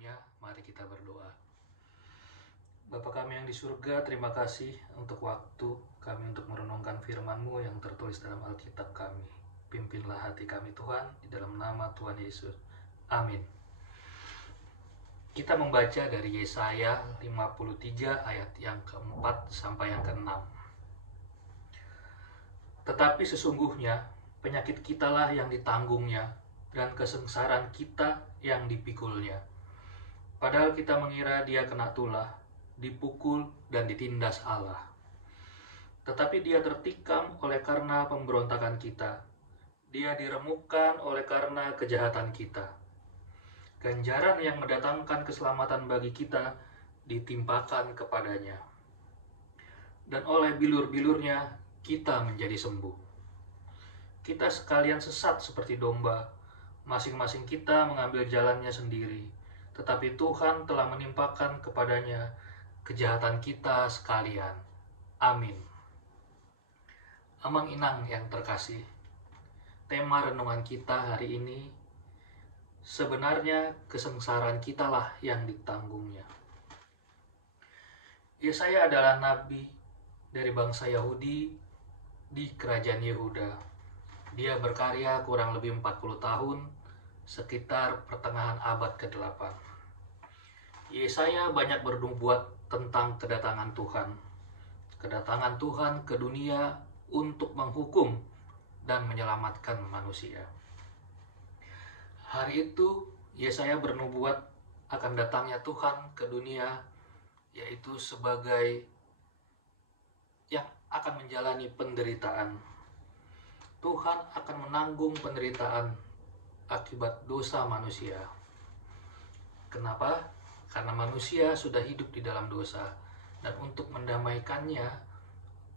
sebelumnya, mari kita berdoa. Bapa kami yang di surga, terima kasih untuk waktu kami untuk merenungkan firman-Mu yang tertulis dalam Alkitab kami. Pimpinlah hati kami Tuhan, di dalam nama Tuhan Yesus. Amin. Kita membaca dari Yesaya 53 ayat yang keempat sampai yang keenam. Tetapi sesungguhnya penyakit kitalah yang ditanggungnya, dan kesengsaraan kita yang dipikulnya. Padahal kita mengira dia kena tulah, dipukul dan ditindas Allah. Tetapi dia tertikam oleh karena pemberontakan kita. Dia diremukkan oleh karena kejahatan kita. Ganjaran yang mendatangkan keselamatan bagi kita ditimpakan kepadanya. Dan oleh bilur-bilurnya kita menjadi sembuh. Kita sekalian sesat seperti domba. Masing-masing kita mengambil jalannya sendiri. Tetapi Tuhan telah menimpakan kepadanya kejahatan kita sekalian. Amin. Amang Inang yang terkasih, tema renungan kita hari ini, sebenarnya kesengsaraan kitalah yang ditanggungnya. Yesaya adalah nabi dari bangsa Yahudi di kerajaan Yehuda. Dia berkarya kurang lebih 40 tahun, sekitar pertengahan abad ke-8. Yesaya banyak bernubuat tentang kedatangan Tuhan. Kedatangan Tuhan ke dunia untuk menghukum dan menyelamatkan manusia. Hari itu Yesaya bernubuat akan datangnya Tuhan ke dunia, yaitu sebagai yang akan menjalani penderitaan. Tuhan akan menanggung penderitaan akibat dosa manusia. Kenapa? Karena manusia sudah hidup di dalam dosa, dan untuk mendamaikannya,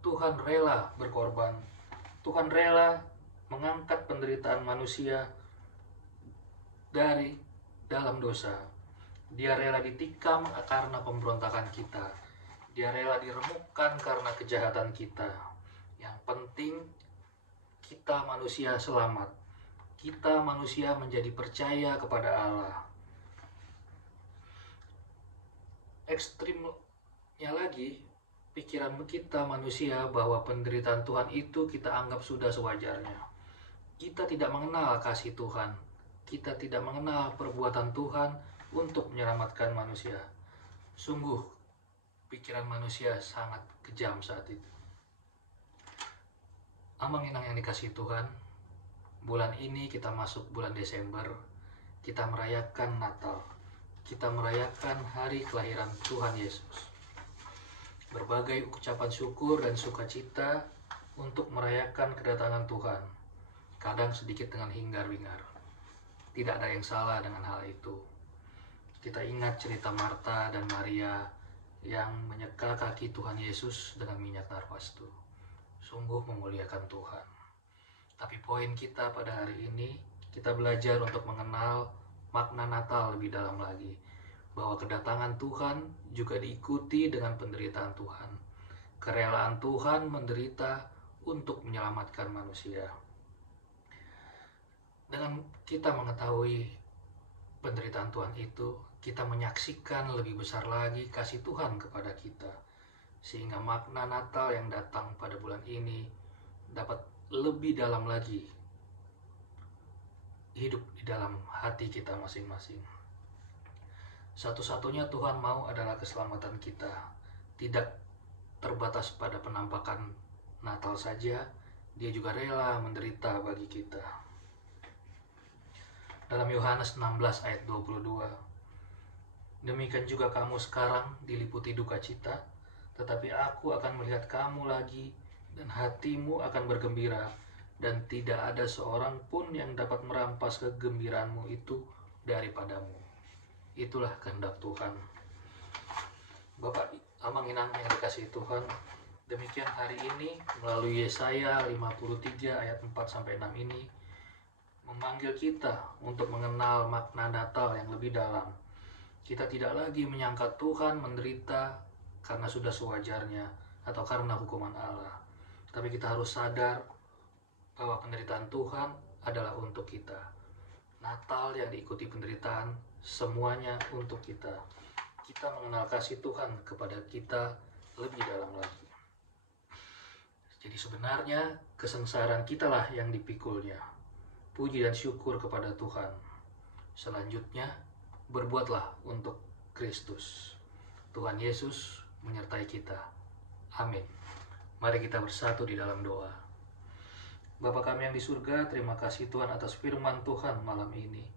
Tuhan rela berkorban. Tuhan rela mengangkat penderitaan manusia dari dalam dosa. Dia rela ditikam karena pemberontakan kita. Dia rela diremukkan karena kejahatan kita. Yang penting, kita manusia selamat. Kita manusia menjadi percaya kepada Allah. Ekstrimnya lagi, pikiran kita manusia bahwa penderitaan Tuhan itu kita anggap sudah sewajarnya. Kita tidak mengenal kasih Tuhan. Kita tidak mengenal perbuatan Tuhan untuk menyelamatkan manusia. Sungguh, pikiran manusia sangat kejam saat itu. Amang Inang yang dikasihi Tuhan, bulan ini kita masuk bulan Desember. Kita merayakan Natal. Kita merayakan hari kelahiran Tuhan Yesus. Berbagai ucapan syukur dan sukacita untuk merayakan kedatangan Tuhan. Kadang sedikit dengan hingar-bingar. Tidak ada yang salah dengan hal itu. Kita ingat cerita Marta dan Maria yang menyeka kaki Tuhan Yesus dengan minyak narwastu. Sungguh memuliakan Tuhan. Tapi poin kita pada hari ini, kita belajar untuk mengenal makna Natal lebih dalam lagi. Bahwa kedatangan Tuhan juga diikuti dengan penderitaan Tuhan. Kerelaan Tuhan menderita untuk menyelamatkan manusia. Dengan kita mengetahui penderitaan Tuhan itu, kita menyaksikan lebih besar lagi kasih Tuhan kepada kita. Sehingga makna Natal yang datang pada bulan ini dapat lebih dalam lagi hidup di dalam hati kita masing-masing. Satu-satunya Tuhan mau adalah keselamatan kita. Tidak terbatas pada penampakan Natal saja, dia juga rela menderita bagi kita. Dalam Yohanes 16 ayat 22, demikian juga kamu sekarang diliputi duka cita, tetapi aku akan melihat kamu lagi, dan hatimu akan bergembira, dan tidak ada seorang pun yang dapat merampas kegembiraanmu itu daripadamu. Itulah kehendak Tuhan. Bapak Amang Inang yang dikasihi Tuhan, demikian hari ini melalui Yesaya 53 ayat 4-6 ini memanggil kita untuk mengenal makna Natal yang lebih dalam. Kita tidak lagi menyangka Tuhan menderita karena sudah sewajarnya atau karena hukuman Allah. Tapi kita harus sadar bahwa penderitaan Tuhan adalah untuk kita. Natal yang diikuti penderitaan semuanya untuk kita. Kita mengenal kasih Tuhan kepada kita lebih dalam lagi. Jadi sebenarnya kesengsaraan kitalah yang dipikulnya. Puji dan syukur kepada Tuhan. Selanjutnya, berbuatlah untuk Kristus. Tuhan Yesus menyertai kita. Amin. Mari kita bersatu di dalam doa. Bapa kami yang di surga, terima kasih Tuhan atas firman Tuhan malam ini.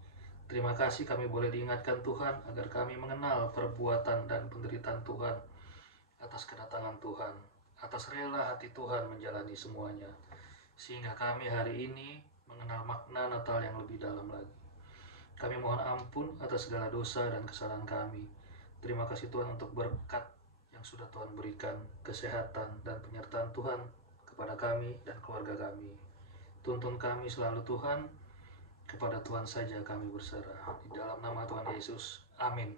Terima kasih kami boleh diingatkan Tuhan agar kami mengenal perbuatan dan penderitaan Tuhan atas kedatangan Tuhan, atas rela hati Tuhan menjalani semuanya, sehingga kami hari ini mengenal makna Natal yang lebih dalam lagi. Kami mohon ampun atas segala dosa dan kesalahan kami. Terima kasih Tuhan untuk berkat yang sudah Tuhan berikan, kesehatan dan penyertaan Tuhan kepada kami dan keluarga kami. Tuntun kami selalu Tuhan, kepada Tuhan saja kami berserah. Di dalam nama Tuhan Yesus, amin.